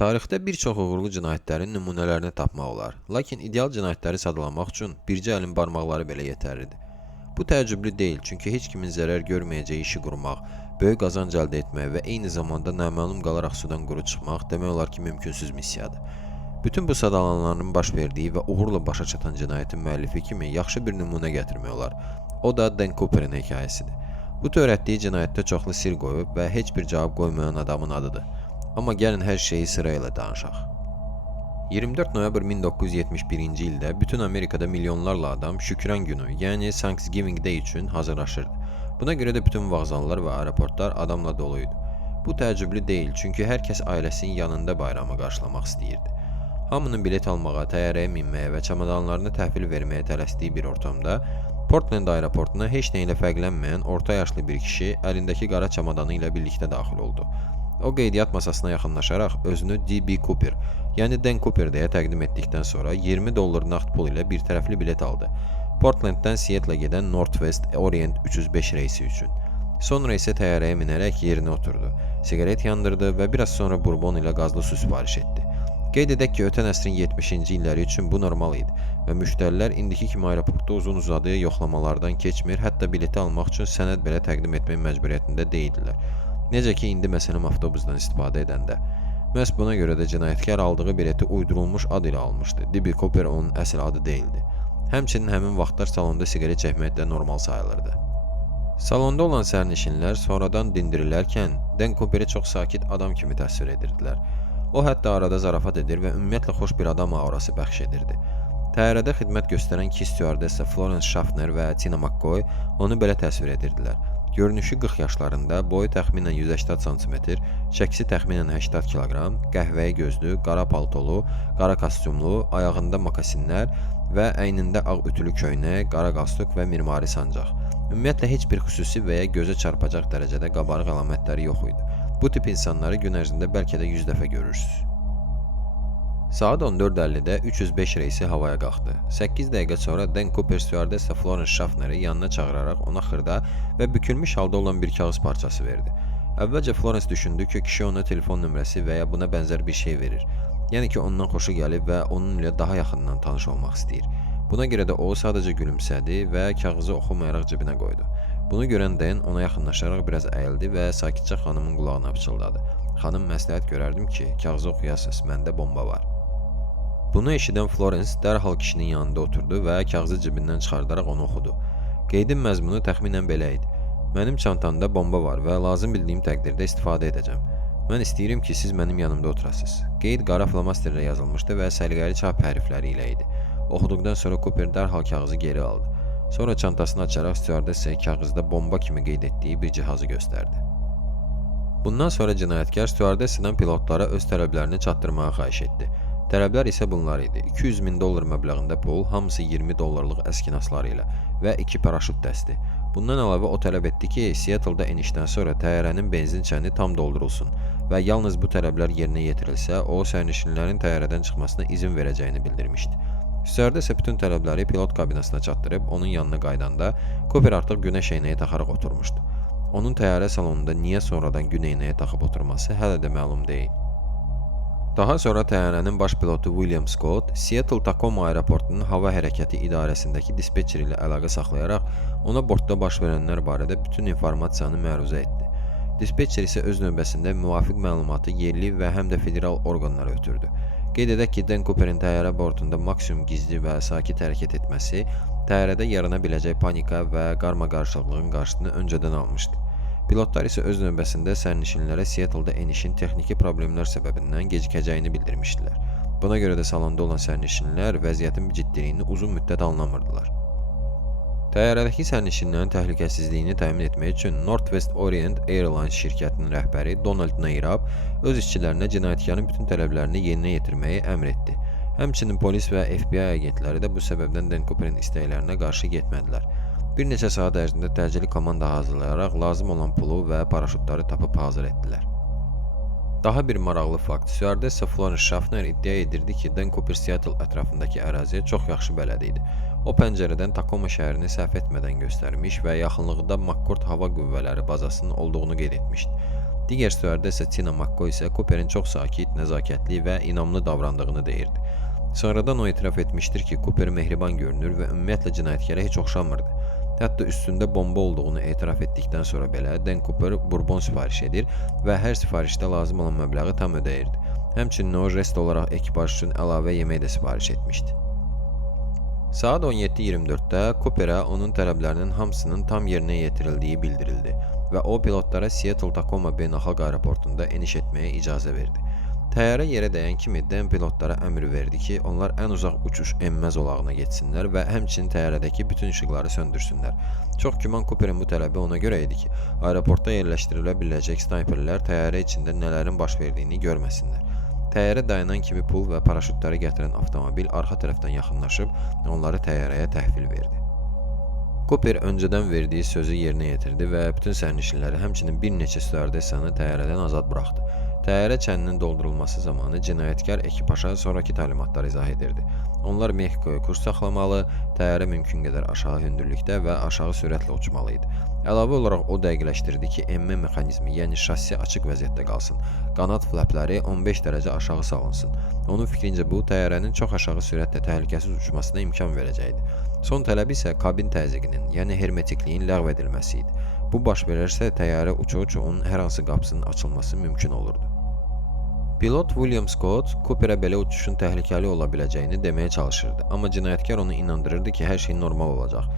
Tarixdə bir çox uğurlu cinayətlərin nümunələrini tapmaq olar, lakin ideal cinayətləri sadalamaq üçün bircə əlin barmaqları belə yetərlidir. Bu təəccüblü deyil, çünki heç kimin zərər görməyəcəyi işi qurmaq, böyük qazanc əldə etmək və eyni zamanda naməlum qalaraq sudan quru çıxmaq demək olar ki, mümkünsüz missiyadır. Bütün bu sadalananların baş verdiyi və uğurla başa çatan cinayətin müəllifi kimi yaxşı bir nümunə gətirmək olar. O da Dan Cooper'in hekayəsidir. Bu törətdiyi cinayətdə çoxlu sir qoyub və heç bir cavab qoymayan adamın adıdır. Amma gəlin hər şeyi sırayla danışaq. 24 noyabr 1971-ci ildə bütün Amerikada milyonlarla adam Şükran günü, yəni Thanksgiving Day üçün hazırlaşırdı. Buna görə də bütün vağzallar və aeroportlar adamla dolu idi. Bu təəccüblü deyil, çünki hər kəs ailəsinin yanında bayramı qarşılamaq istəyirdi. Hamının bilet almağa, təyyarəyə minməyə və çamadanlarını təhvil verməyə tələsdiyi bir ortamda Portland aeroportuna heç nə ilə fərqlənməyən orta yaşlı bir kişi əlindəki qara çamadanı ilə birlikdə daxil oldu. O qeydiyyat masasına yaxınlaşaraq özünü D.B. Cooper, yəni Dan Cooper deyə təqdim etdikdən sonra $20 nağd pul ilə bir tərəfli bilet aldı. Portlanddən Seattle gedən Northwest Orient 305 reysi üçün. Sonra isə təyyarəyə minərək yerinə oturdu. Siqaret yandırdı və biraz sonra bourbon ilə qazlı su sifariş etdi. Qeyd edək ki, ötən əsrin 70-ci illəri üçün bu normal idi və müştərilər indiki kimi aeroportda uzun-uzadı yoxlamalardan keçmir, hətta bileti almaq üçün sənəd belə təqdim etmək məcburiyyətində deyildilər. Necə ki, indi məsələn avtobusdan istifadə edəndə. Məhz buna görə də cinayətkar aldığı bileti uydurulmuş ad ilə almışdı. D.B. Cooper onun əsl adı deyildi. Həmçinin həmin vaxtlar salonda siqaret çəkmək də normal sayılırdı. Salonda olan sərnişinlər sonradan dindirilərkən Dan Cooperi çox sakit adam kimi təsvir edirdilər. O hətta arada zarafat edir və ümumiyyətlə xoş bir adam aurası bəxş edirdi. Təyyarədə xidmət göstərən iki stüardessa Florence Schaffner və Tina McCoy onu belə təsvir edirdilər. Görünüşü 40 yaşlarında, boyu təxminən 180 cm, çəkisi təxminən 80 kg, qəhvəyi gözlü, qara paltolu, qara kostyumlu, ayağında mokasinlər və əynində ağ ütülü köynək, qara qalstuk və mirmari sancaq. Ümumiyyətlə heç bir xüsusi və ya gözə çarpacaq dərəcədə qabarıq əlamətləri yox idi. Bu tip insanları gün ərzində bəlkə də 100 dəfə görürsünüz. Saat 14:50-də 305 reysi havaya qalxdı. 8 dəqiqə sonra Dan Cooper stüardessa Florence Schaffneri yanına çağıraraq ona xırda və bükülmüş halda olan bir kağız parçası verdi. Əvvəlcə Florence düşündü ki, kişi ona telefon nömrəsi və ya buna bənzər bir şey verir. Yəni ki, ondan xoşu gəlib və onun ilə daha yaxından tanış olmaq istəyir. Buna görə də o sadəcə gülümsədi və kağızı oxumayaraq cibinə qoydu. Bunu görən Dan ona yaxınlaşaraq biraz əyildi və sakitcə xanımın qulağına pıçıldadı. Xanım, məsləhət görərdim ki, kağızı oxuyasınız, məndə bomba var. Bunu eşidən Florence dərhal kişinin yanında oturdu və kağızı cibindən çıxardaraq onu oxudu. Qeydin məzmunu təxminən belə idi. Mənim çantamda bomba var və lazım bildiyim təqdirdə istifadə edəcəm. Mən istəyirəm ki, siz mənim yanımda oturasınız. Qeyd qara flomasterlə yazılmışdı və səliqəli çap hərfləri ilə idi. Oxuduqdan sonra Cooper dərhal kağızı geri aldı. Sonra çantasını açaraq stüardessaya kağızda bomba kimi qeyd etdiyi bir cihazı göstərdi. Bundan sonra cinayətkar stüardessadan pilotlara öz tələblərini çatdırmağa xahiş etdi. Tələblər isə bunlar idi. $200.000 məbləğində pul, hamısı $20 əskinasları ilə və 2 paraşüt dəsti. Bundan əlavə o tələb etdi ki, Seattle-da enişdən sonra təyyarənin benzin çəni tam doldurulsun və yalnız bu tələblər yerinə yetirilsə, o sərnişinlərin təyyarədən çıxmasına izin verəcəyini bildirmişdi. Stüardessa bütün tələbləri pilot kabinasına çatdırıb onun yanına qaydanda Cooper artıq günəş eynəyi taxaraq oturmuşdu. Onun təyyarə salonunda niyə sonradan gün eynəyi taxıb oturması hələ də məlum deyil. Daha sonra təyyarənin baş pilotu William Scott, Seattle-Tacoma aeroportunun hava hərəkəti idarəsindəki dispetçer ilə əlaqə saxlayaraq ona bortda baş verənlər barədə bütün informasiyanı məruzə etdi. Dispetçer isə öz növbəsində müvafiq məlumatı yerli və həm də federal orqanlara ötürdü. Qeyd edək ki, Dan Cooperin təyyarə bortunda maksimum gizli və sakit hərəkət etməsi təyyarədə yarana biləcək panika və qarmaqarışıqlığın qarşısını öncədən almışdı. Pilotlar isə öz növbəsində sərnişinlərə Seattle-da enişin texniki problemlər səbəbindən gecikəcəyini bildirmişdilər. Buna görə də salonda olan sərnişinlər vəziyyətin ciddiliyini uzun müddət anlamırdılar. Təyyarədəki sərnişinlərin təhlükəsizliyini təmin etmək üçün Northwest Orient Airlines şirkətinin rəhbəri Donald Nairab öz işçilərinə cinayətkarın bütün tələblərini yerinə yetirməyi əmr etdi. Həmçinin polis və FBI agentləri də bu səbəbdən Dan Cooperin istəklərinə qarşı getmədilər. Bir neçə saat ərzində təcili komanda hazırlayaraq lazım olan pulu və paraşütləri tapıb hazır etdilər. Daha bir maraqlı fakt, stüardessa Florence Schaffner iddia edirdi ki, Dan Cooper Seattle ətrafındakı əraziyə çox yaxşı bələd idi. O pəncərədən Tacoma şəhərini səhv etmədən göstərmiş və yaxınlıqda McCord hava qüvvələri bazasının olduğunu qeyd etmişdi. Digər stüardessa Tina McCoy isə Cooperin çox sakit, nəzakətli və inamlı davrandığını deyirdi. Sonradan o etiraf etmişdir ki, Cooper mehriban görünür və ümumiyyətlə cinayətkara heç oxşamırdı. Hətta üstündə bomba olduğunu etiraf etdikdən sonra belə Dan Cooper bourbon sifariş edir və hər sifarişdə lazım olan məbləği tam ödəyirdi. Həmçinin o rest olaraq ekipaj üçün əlavə yemək də sifariş etmişdi. Saat 17:24-də Cooperə onun tələblərinin hamısının tam yerinə yetirildiyi bildirildi və o pilotlara Seattle-Tacoma beynəlxalq aeroportunda eniş etməyə icazə verdi. Təyyarə yerə dəyən kimi Dan pilotlara əmr verdi ki, onlar ən uzaq uçuş enməz olağına getsinlər və həmçinin təyyarədəki bütün işıqları söndürsünlər. Çox güman Cooperin bu tələbi ona görə idi ki, aeroportda yerləşdirilə biləcək snayperlər təyyarə içində nələrin baş verdiyini görməsinlər. Təyyarə dayanan kimi pul və paraşütləri gətirən avtomobil arxa tərəfdən yaxınlaşıb onları təyyarəyə təhvil verdi. Cooper öncədən verdiyi sözü yerinə yetirdi və bütün sərnişinləri, həmçinin bir neçə stüardessanı təyyarədən azad buraxdı. Təyyarə çəninin doldurulması zamanı cinayətkar ekipaja sonraki təlimatları izah edirdi. Onlar Mexikoya kurs saxlamalı, təyyarə mümkün qədər aşağı hündürlükdə və aşağı sürətlə uçmalı idi. Əlavə olaraq o dəqiqləşdirdi ki, emmə mexanizmi, yəni şassi açıq vəziyyətdə qalsın. Qanad flapləri 15 dərəcə aşağı salınsın. Onun fikrincə bu, təyyarənin çox aşağı sürətlə təhlükəsiz uçmasına imkan verəcəkdi. Son tələb isə kabin təzyiqinin, yəni hermetikliyin ləğv edilməsi idi. Bu baş verərsə, təyyarə uça-uça onun hər hansı qapısının açılması mümkün olurdu. Pilot William Scott Cooperə belə uçuşun təhlükəli ola biləcəyini deməyə çalışırdı, amma cinayətkar onu inandırırdı ki, hər şey normal olacaq.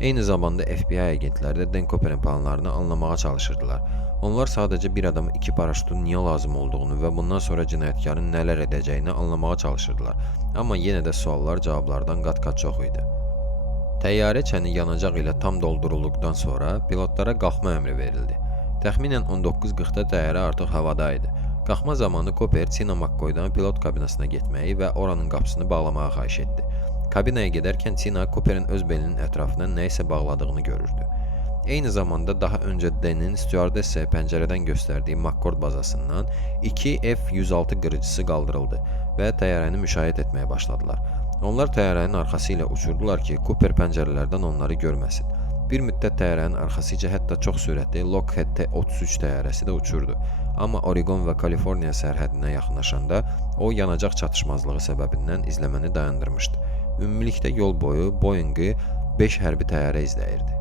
Eyni zamanda FBI agentləri də Dan Cooperin planlarını anlamağa çalışırdılar. Onlar sadəcə bir adama iki paraşütün niyə lazım olduğunu və bundan sonra cinayətkarın nələr edəcəyini anlamağa çalışırdılar. Amma yenə də suallar cavablardan qat-qat çox idi. Təyyarə çəni yanacaq ilə tam doldurulduqdan sonra pilotlara qalxma əmri verildi. Təxminən 19:40-da təyyarə artıq havada idi. Qalxma zamanı Cooper Tina McCoydan pilot kabinasına getməyi və oranın qapısını bağlamağa xahiş etdi. Kabinaya gedərkən Tina Cooperin öz belinin ətrafına nə isə bağladığını görürdü. Eyni zamanda daha öncə Dan'in stüardessaya pəncərədən göstərdiyi McCord bazasından 2 F-106 qırıcısı qaldırıldı və təyyarəni müşahidə etməyə başladılar. Onlar təyyarənin arxası ilə uçurdular ki, Cooper pəncərələrdən onları görməsin. Bir müddət təyyarənin arxası ilə hətta çox sürətli Lockheed T-33 təyyarəsi də uçurdu. Amma Oregon və Kaliforniya sərhədinə yaxınlaşanda o yanacaq çatışmazlığı səbəbindən izləməni dayandırmışdı. Ümumilikdə yol boyu Boeing-i 5 hərbi təyyarə izləyirdi.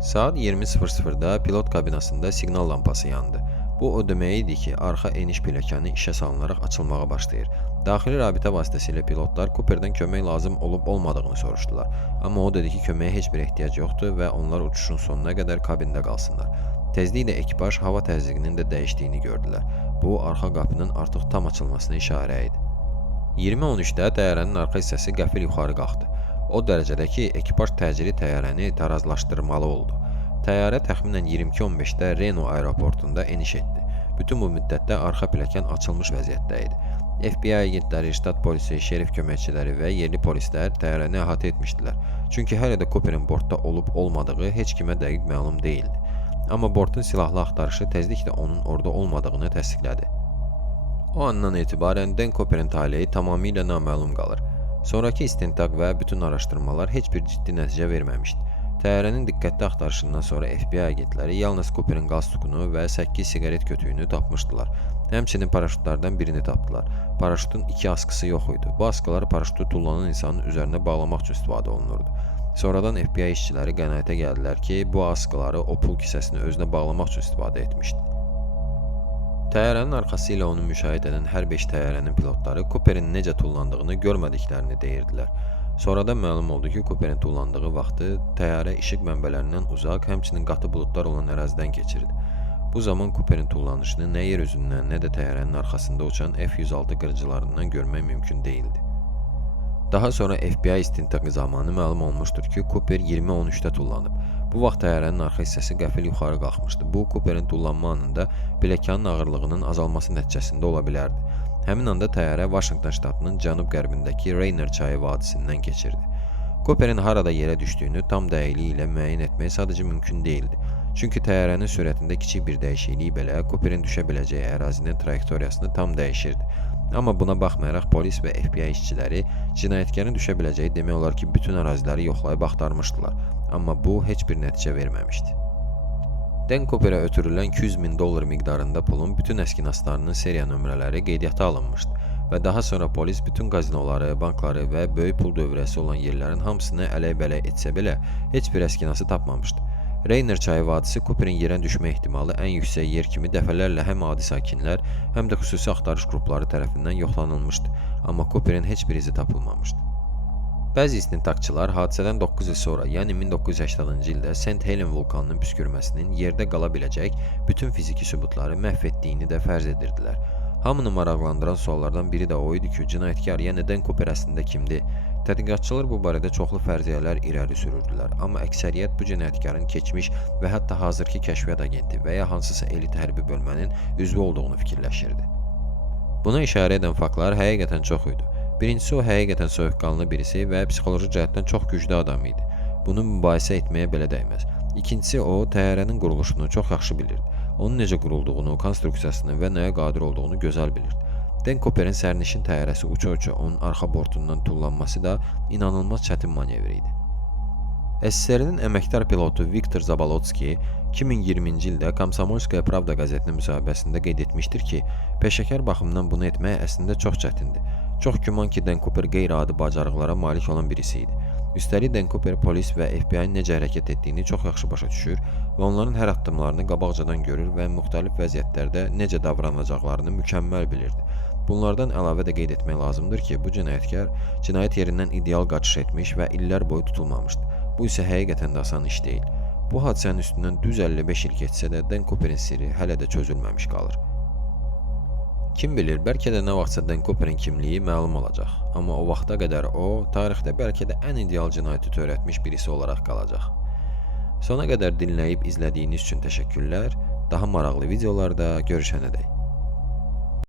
Saat 20:00-da pilot kabinasında siqnal lampası yandı. Bu o demək idi ki, arxa eniş pilləkəni işə salınaraq açılmağa başlayır. Daxili rabitə vasitəsilə pilotlar Cooperdən kömək lazım olub-olmadığını soruşdular. Amma o dedi ki, köməyə heç bir ehtiyac yoxdur və onlar uçuşun sonuna qədər kabində qalsınlar. Tezliklə ekipaj hava təzyiqinin də dəyişdiyini gördülər. Bu, arxa qapının artıq tam açılmasına işarə idi. 20:13-də təyyarənin arxa hissəsi qəfil yuxarı qalxdı. O dərəcədə ki, ekipaj təcili təyyarəni tarazlaşdırmalı oldu. Təyyarə təxminən 22:15-də Reno aeroportunda eniş etdi. Bütün bu müddətdə arxa pilləkən açılmış vəziyyətdə idi. FBI agentləri, ştat polisi, şerif köməkçiləri və yerli polislər təyyarəni əhatə etmişdilər. Çünki hələ də Cooperin bortda olub-olmadığı heç kimə dəqiq məlum deyildi. Amma bortun silahlı axtarışı tezliklə onun orada olmadığını təsdiqlədi. O andan etibarən Dan Cooperin taleyi tamamilə naməlum qalır. Sonrakı istintaq və bütün araşdırmalar heç bir ciddi nəticə verməmişdi. Təyyarənin diqqətli axtarışından sonra FBI agentləri yalnız Cooperin qalstukunu və 8 siqaret kötüyünü tapmışdılar. Həmçinin paraşütlərdən birini tapdılar. Paraşütün 2 askısı yox idi. Bu askılar paraşütü tullanan insanın üzərinə bağlamaq üçün istifadə olunurdu. Sonradan FBI işçiləri qənaətə gəldilər ki, bu askıları o pul kisəsini özünə bağlamaq üçün istifadə etmişdi. Təyyarənin arxası ilə onu müşahidə edən hər 5 təyyarənin pilotları Cooperin necə tullandığını görmədiklərini deyirdilər. Sonradan məlum oldu ki, Cooperin tullandığı vaxtı təyyarə işıq mənbələrindən uzaq, həmçinin qatı buludlar olan ərazidən keçirdi. Bu zaman Cooperin tullanışını nə yer üzündən, nə də təyyarənin arxasında uçan F-106 qırıcılarından görmək mümkün deyildi. Daha sonra FBI istintaqı zamanı məlum olmuşdur ki, Cooper 20:13-də tullanıb. Bu vaxt təyyarənin arxa hissəsi qəfil yuxarı qalxmışdı. Bu, Cooperin tullanma anında pilləkənin ağırlığının azalması nəticəsində ola bilərdi. Həmin anda təyyarə Washington ştatının cənub-qərbindəki Rainier çayı vadisindən keçirdi. Cooperin harada yerə düşdüyünü tam dəqiqliyi ilə müəyyən etmək sadəcə mümkün deyildi. Çünki təyyarənin sürətində kiçik bir dəyişiklik belə Cooperin düşə biləcəyi ərazinin trayektoriyasını tam dəyişirdi. Amma buna baxmayaraq polis və FBI işçiləri cinayətkarın düşə biləcəyi demək olar ki, bütün əraziləri yoxlayıb axtarmışdılar. Amma bu heç bir nəticə verməmişdi. Dan Cooperə ötürülən $200.000 miqdarında pulun bütün əskinaslarının seriya nömrələri qeydiyyata alınmışdı və daha sonra polis bütün qazinoları, bankları və böyük pul dövrəsi olan yerlərin hamısını ələk-bələk etsə belə heç bir əskinası tapmamışdı. Reyner çayı vadisi Cooperin yerə düşmə ehtimalı ən yüksək yer kimi dəfələrlə həm adi sakinlər, həm də xüsusi axtarış qrupları tərəfindən yoxlanılmışdı, amma Cooperin heç bir izi tapılmamışdı. Bəzi istintaqçılar hadisədən 9 il sonra, yəni 1980-cı ildə St. Helen vulkanının püskürməsinin yerdə qala biləcək bütün fiziki sübutları məhv etdiyini də fərz edirdilər. Hamını maraqlandıran suallardan biri də o idi ki, cinayətkar, yəni Dan Cooper əslində kimdir? Tədqiqatçılar bu barədə çoxlu fərziyyələr irəli sürürdülər, amma əksəriyyət bu cinayətkarın keçmiş və hətta hazırki kəşfiyyat agenti və ya hansısa elit hərbi bölmənin üzvü olduğunu fikirləşirdi. Buna işarə edən faktlar həqiqətən çox idi. Birincisi, o həqiqətən soyuqqanlı birisi və psixoloji cəhətdən çox güclü adam idi. Bunu mübahisə etməyə belə dəyməz. İkincisi, o, təyyarənin quruluşunu çox yaxşı bilirdi. Onun necə qurulduğunu, konstruksiyasını və nəyə qadir olduğunu gözəl bilirdi. Dan Cooperin sərnişin təyyarəsi uça-uça onun arxa bortundan tullanması da inanılmaz çətin manevr idi. SSR-nin əməkdar pilotu Viktor Zabolotski 2020-ci ildə Komsomolskaya Pravda qəzetinin müsahibəsində qeyd etmişdir ki, peşəkar baxımdan bunu etmək əslində çox çətindir. Çox güman ki, Dan Cooper qeyri-adi bacarıqlara malik olan birisi idi. Üstəlik, Dan Cooper polis və FBI-nin necə hərəkət etdiyini çox yaxşı başa düşür və onların hər addımlarını qabaqcadan görür və müxtəlif vəziyyətlərdə necə davranacaqlarını mükəmməl bilirdi. Bunlardan əlavə də qeyd etmək lazımdır ki, bu cinayətkar cinayət yerindən ideal qaçış etmiş və illər boyu tutulmamışdı. Bu isə həqiqətən də asan iş deyil. Bu hadisənin üstündən düz 55 il keçsə də Dan Cooperin sirri hələ də çözülməmiş qalır. Kim bilir, bəlkə də nə vaxtsa Dan Cooperin kimliyi məlum olacaq. Amma o vaxta qədər o, tarixdə bəlkə də ən ideal cinayəti törətmiş birisi olaraq qalacaq. Sona qədər dinləyib izlədiyiniz üçün təşəkkürlər. Daha maraqlı videolarda görüşənədək.